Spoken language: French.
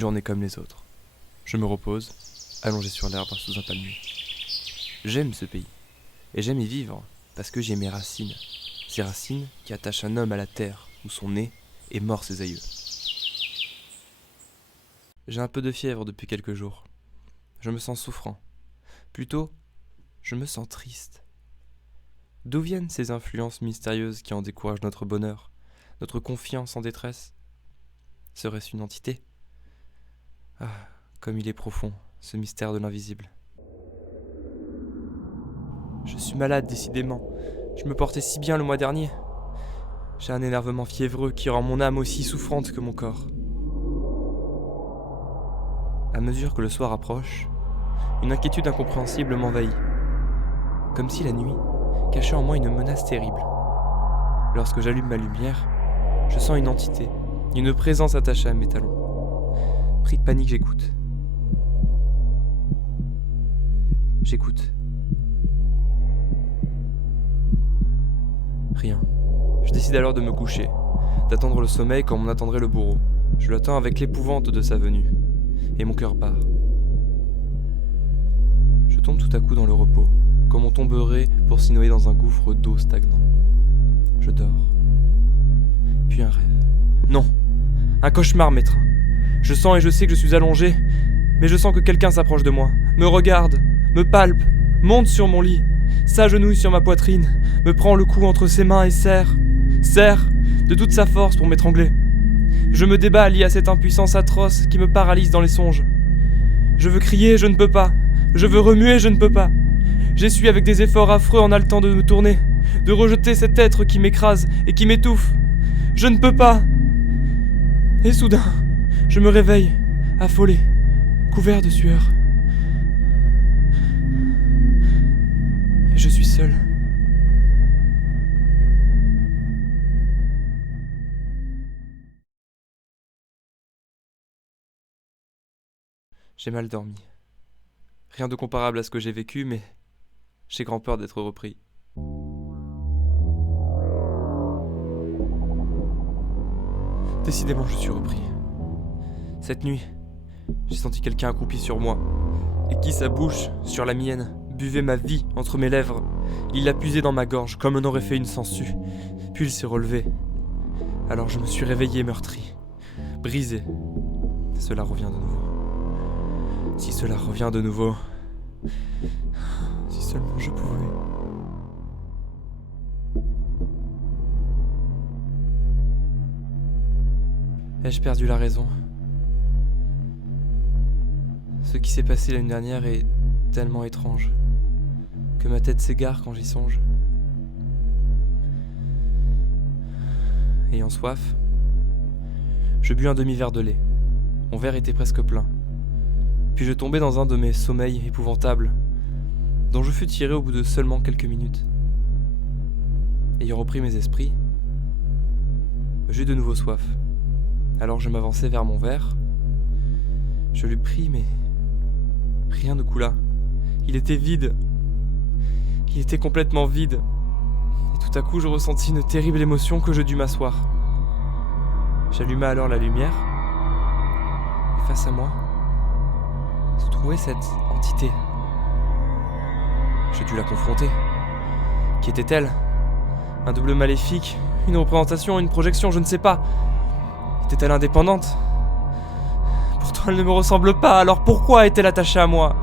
une journée comme les autres. Je me repose, allongé sur l'herbe sous un palmier. J'aime ce pays, et j'aime y vivre, parce que j'ai mes racines. Ces racines qui attachent un homme à la terre, où sont nés et morts ses aïeux. J'ai un peu de fièvre depuis quelques jours. Je me sens souffrant. Plutôt, je me sens triste. D'où viennent ces influences mystérieuses qui en découragent notre bonheur, notre confiance en détresse? Serait-ce une entité? Ah, comme il est profond, ce mystère de l'invisible. Je suis malade, décidément. Je me portais si bien le mois dernier. J'ai un énervement fiévreux qui rend mon âme aussi souffrante que mon corps. À mesure que le soir approche, une inquiétude incompréhensible m'envahit. Comme si la nuit cachait en moi une menace terrible. Lorsque j'allume ma lumière, je sens une entité, une présence attachée à mes talons. Pris de panique, j'écoute. J'écoute. Rien. Je décide alors de me coucher, d'attendre le sommeil comme on attendrait le bourreau. Je l'attends avec l'épouvante de sa venue, et mon cœur bat. Je tombe tout à coup dans le repos, comme on tomberait pour s'y noyer dans un gouffre d'eau stagnant. Je dors. Puis un rêve. Non, un cauchemar m'étreint. Je sens et je sais que je suis allongé, mais je sens que quelqu'un s'approche de moi, me regarde, me palpe, monte sur mon lit, s'agenouille sur ma poitrine, me prend le cou entre ses mains et serre de toute sa force pour m'étrangler. Je me débats lié à cette impuissance atroce qui me paralyse dans les songes. Je veux crier, je ne peux pas. Je veux remuer, je ne peux pas. J'essuie avec des efforts affreux en haletant de me tourner, de rejeter cet être qui m'écrase et qui m'étouffe. Je ne peux pas. Et soudain, je me réveille, affolé, couvert de sueur. Et je suis seul. J'ai mal dormi. Rien de comparable à ce que j'ai vécu, mais j'ai grand peur d'être repris. Décidément, je suis repris. Cette nuit, j'ai senti quelqu'un accroupi sur moi, et qui, sa bouche sur la mienne, buvait ma vie entre mes lèvres. Il l'a puisée dans ma gorge, comme on aurait fait une sangsue. Puis il s'est relevé. Alors je me suis réveillé meurtri, brisé. Cela revient de nouveau. Si cela revient de nouveau, si seulement je pouvais. Ai-je perdu la raison? Ce qui s'est passé l'année dernière est tellement étrange que ma tête s'égare quand j'y songe. Ayant soif, je bus un demi-verre de lait. Mon verre était presque plein. Puis je tombais dans un de mes sommeils épouvantables, dont je fus tiré au bout de seulement quelques minutes. Ayant repris mes esprits, j'eus de nouveau soif. Alors je m'avançai vers mon verre. Je le pris, mais rien ne coula. Il était vide. Il était complètement vide. Et tout à coup, je ressentis une terrible émotion que je dus m'asseoir. J'alluma alors la lumière. Et face à moi, se trouvait cette entité. Je dus la confronter. Qui était-elle? Un double maléfique? Une représentation? Une projection? Je ne sais pas. Était-elle indépendante? Pourtant elle ne me ressemble pas, alors pourquoi est-elle attachée à moi?